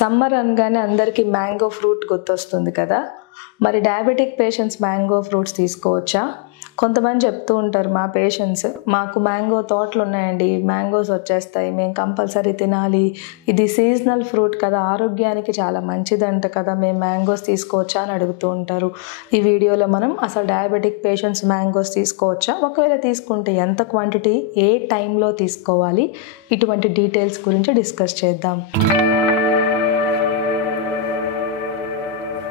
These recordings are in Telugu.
సమ్మర్ అనగానే అందరికీ మ్యాంగో ఫ్రూట్ గుర్తొస్తుంది కదా! మరి డయాబెటిక్ పేషెంట్స్ మ్యాంగో ఫ్రూట్స్ తీసుకోవచ్చా? కొంతమంది చెప్తూ ఉంటారు మా పేషెంట్స్, "మాకు మ్యాంగో తోటలున్నాయండి. మ్యాంగోస్ వచ్చేస్తాయి. మేము కంపల్సరీ తినాలి. ఇది సీజనల్ ఫ్రూట్ కదా! ఆరోగ్యానికి చాలా మంచిదంట కదా! మేము మ్యాంగోస్ తీసుకోవచ్చా?" అని అడుగుతూ ఉంటారు. ఈ వీడియోలో మనం అసలు డయాబెటిక్ పేషెంట్స్ మ్యాంగోస్ తీసుకోవచ్చా? ఒకవేళ తీసుకుంటే ఎంత క్వాంటిటీ, ఏ టైంలో తీసుకోవాలి? ఇటువంటి డీటెయిల్స్ గురించి డిస్కస్ చేద్దాం.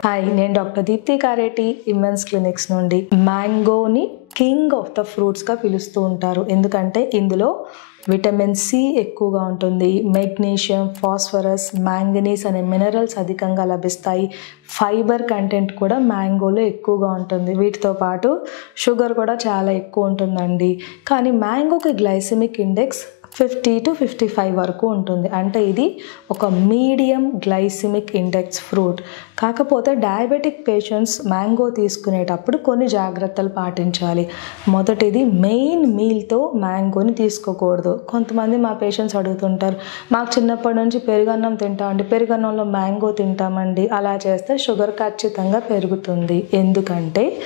హాయ్, నేను డాక్టర్ దీప్తి కారేటి, ఇమ్మెన్స్ క్లినిక్స్ నుండి. మ్యాంగోని కింగ్ ఆఫ్ ద ఫ్రూట్స్గా పిలుస్తూ ఉంటారు. ఎందుకంటే ఇందులో విటమిన్ సి ఎక్కువగా ఉంటుంది, మెగ్నీషియం, ఫాస్ఫరస్, మ్యాంగనీస్ అనే మినరల్స్ అధికంగా లభిస్తాయి. ఫైబర్ కంటెంట్ కూడా మ్యాంగోలో ఎక్కువగా ఉంటుంది. వీటితో పాటు షుగర్ కూడా చాలా ఎక్కువ ఉంటుందండి. కానీ మ్యాంగోకి గ్లైసెమిక్ ఇండెక్స్ 50 to 55 వరకు ఉంటుంది. అంటే ఇది ఒక మీడియం గ్లైసెమిక్ ఇండెక్స్ ఫ్రూట్. కాకపోతే డయాబెటిక్ పేషెంట్స్ మ్యాంగో తీసుకునేటప్పుడు కొన్ని జాగ్రత్తలు పాటించాలి. మొదటిది, మెయిన్ మీల్తో మ్యాంగోని తీసుకోకూడదు. కొంతమంది మా పేషెంట్స్ అడుగుతుంటారు, "మాకు చిన్నప్పటి నుంచి పెరుగన్నం తింటామండి, పెరుగన్నంలో మ్యాంగో తింటామండి." అలా చేస్తే షుగర్ ఖచ్చితంగా పెరుగుతుంది. ఎందుకంటే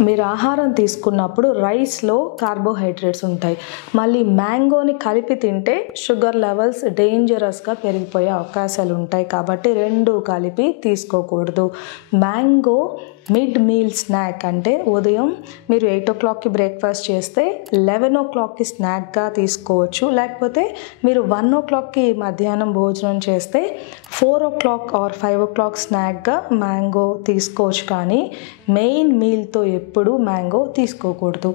మీరు ఆహారం తీసుకున్నప్పుడు రైస్లో కార్బోహైడ్రేట్స్ ఉంటాయి. మళ్ళీ మ్యాంగోని కలిపి తింటే షుగర్ లెవెల్స్ డేంజరస్గా పెరిగిపోయే అవకాశాలు ఉంటాయి. కాబట్టి రెండు కలిపి తీసుకోకూడదు. మ్యాంగో మిడ్ మీల్ స్నాక్, అంటే ఉదయం మీరు 8 o'clockకి బ్రేక్ఫాస్ట్ చేస్తే 11 o'clockకి స్నాక్గా తీసుకోవచ్చు. లేకపోతే మీరు 1 o'clockకి మధ్యాహ్నం భోజనం చేస్తే 4 o'clock or 5 o'clock స్నాక్గా మ్యాంగో తీసుకోవచ్చు. కానీ మెయిన్ మీల్తో ఎప్పుడు మ్యాంగో తీసుకోకూడదు.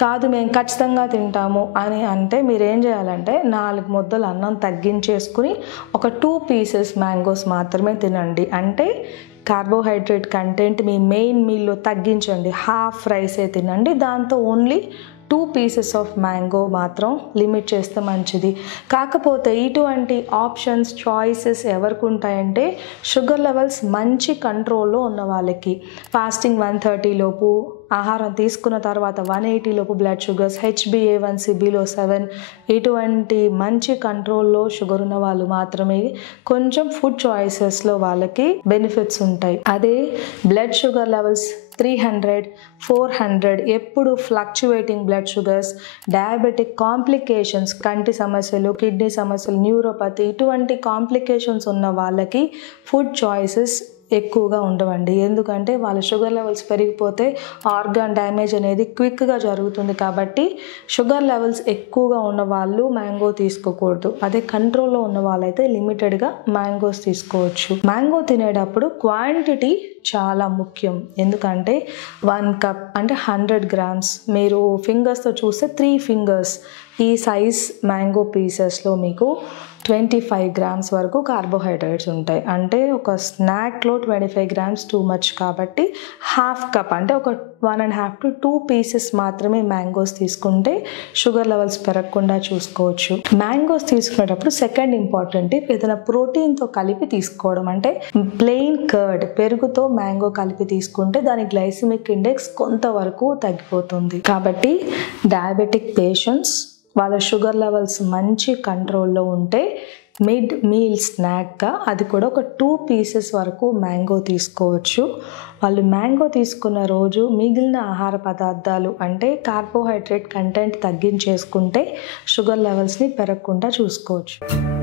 కాదు, మేము ఖచ్చితంగా తింటాము అని అంటే మీరు ఏం చేయాలంటే 4 ముద్దలు అన్నం తగ్గించేసుకుని ఒక 2 pieces మ్యాంగోస్ మాత్రమే తినండి. అంటే కార్బోహైడ్రేట్ కంటెంట్ మీ మెయిన్ మీల్లో తగ్గించండి. హాఫ్ రైసే తినండి. దాంతో ఓన్లీ 2 pieces ఆఫ్ మ్యాంగో మాత్రం లిమిట్ చేస్తే మంచిది. కాకపోతే ఇటువంటి ఆప్షన్స్, చాయిసెస్ ఎవరికి ఉంటాయంటే షుగర్ లెవెల్స్ మంచి కంట్రోల్లో ఉన్న వాళ్ళకి. ఫాస్టింగ్ 130 లోపు, ఆహారం తీసుకున్న తర్వాత 180 లోపు బ్లడ్ షుగర్స్, HbA1c బిలో 7, ఇటువంటి మంచి కంట్రోల్లో షుగర్ ఉన్న వాళ్ళు మాత్రమే కొంచెం ఫుడ్ చాయిసెస్లో వాళ్ళకి బెనిఫిట్స్ ఉంటాయి. అదే బ్లడ్ షుగర్ లెవెల్స్ 300, 400 ఎప్పుడు fluctuating blood sugars, diabetic complications, కంటి సమస్యలు, కిడ్నీ సమస్యలు, న్యూరోపతి, ఇటువంటి కాంప్లికేషన్స్ ఉన్న వాళ్ళకి ఫుడ్ చాయిసెస్ ఎక్కువగా ఉండవండి. ఎందుకంటే వాళ్ళ షుగర్ లెవెల్స్ పెరిగిపోతే ఆర్గాన్ డ్యామేజ్ అనేది క్విక్గా జరుగుతుంది. కాబట్టి షుగర్ లెవెల్స్ ఎక్కువగా ఉన్న వాళ్ళు మ్యాంగో తీసుకోకూడదు. అదే కంట్రోల్లో ఉన్న వాళ్ళైతే లిమిటెడ్గా మ్యాంగోస్ తీసుకోవచ్చు. మ్యాంగో తినేటప్పుడు క్వాంటిటీ చాలా ముఖ్యం. ఎందుకంటే 1 cup అంటే 100 grams, మీరు ఫింగర్స్తో చూస్తే 3 fingers ఈ సైజ్ మ్యాంగో పీసెస్లో మీకు 25 grams వరకు కార్బోహైడ్రేట్స్ ఉంటాయి. అంటే ఒక స్నాక్లో 25 grams టూ మచ్. కాబట్టి హాఫ్ కప్ అంటే ఒక 1.5 to 2 pieces మాత్రమే మ్యాంగోస్ తీసుకుంటే షుగర్ లెవెల్స్ పెరగకుండా చూసుకోవచ్చు. మ్యాంగోస్ తీసుకునేటప్పుడు సెకండ్ ఇంపార్టెంట్ టిప్, ఏదైనా ప్రోటీన్తో కలిపి తీసుకోవడం. అంటే ప్లెయిన్ కర్డ్, పెరుగుతో మ్యాంగో కలిపి తీసుకుంటే దాని గ్లైసెమిక్ ఇండెక్స్ కొంతవరకు తగ్గిపోతుంది. కాబట్టి డయాబెటిక్ పేషెంట్స్ వాళ్ళ షుగర్ లెవెల్స్ మంచి కంట్రోల్లో ఉంటే మిడ్ మీల్ స్నాక్గా అది కూడా ఒక 2 pieces వరకు మ్యాంగో తీసుకోవచ్చు. వాళ్ళు మ్యాంగో తీసుకున్న రోజు మిగిలిన ఆహార పదార్థాలు అంటే కార్బోహైడ్రేట్ కంటెంట్ తగ్గించేసుకుంటే షుగర్ లెవెల్స్ని పెరగకుండా చూసుకోవచ్చు.